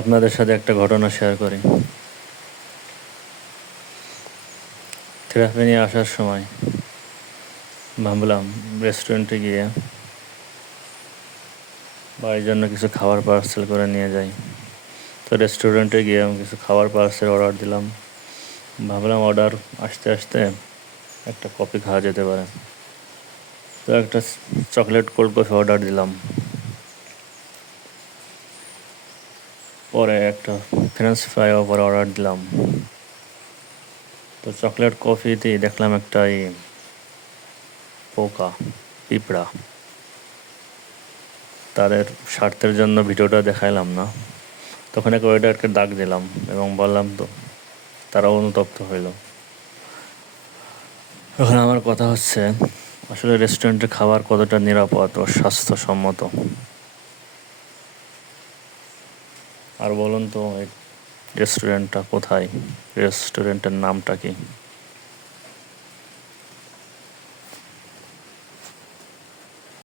আপনাদের সাথে একটা ঘটনা শেয়ার করি। থেরাপি নিয়ে আসার সময় ভাবলাম রেস্টুরেন্টে গিয়ে বাড়ির জন্য কিছু খাবার পার্সেল করে নিয়ে যাই। তো রেস্টুরেন্টে গিয়ে আমি কিছু খাবার পার্সেল অর্ডার দিলাম। ভাবলাম অর্ডার আসতে আসতে একটা কফি খাওয়া যেতে পারে। তো একটা চকলেট কোল্ড কফি অর্ডার দিলাম। পরে একটা ফ্রেঞ্চ ফ্রাই পরে অর্ডার দিলাম। তো চকলেট কফিতেই দেখলাম একটা এই পোকা, পিঁপড়া। তাদের স্বার্থের জন্য ভিডিওটা দেখাইলাম না। তখন এক ওয়েটারকে ডাক দিলাম এবং বললাম, তো তারা অনুতপ্ত হইল। এখন আমার কথা হচ্ছে, আসলে রেস্টুরেন্টে খাবার কতটা নিরাপদ ও স্বাস্থ্যসম্মত? আর বলুন তো রেস্টুরেন্টটা কোথায়? রেস্টুরেন্টের নামটা কি?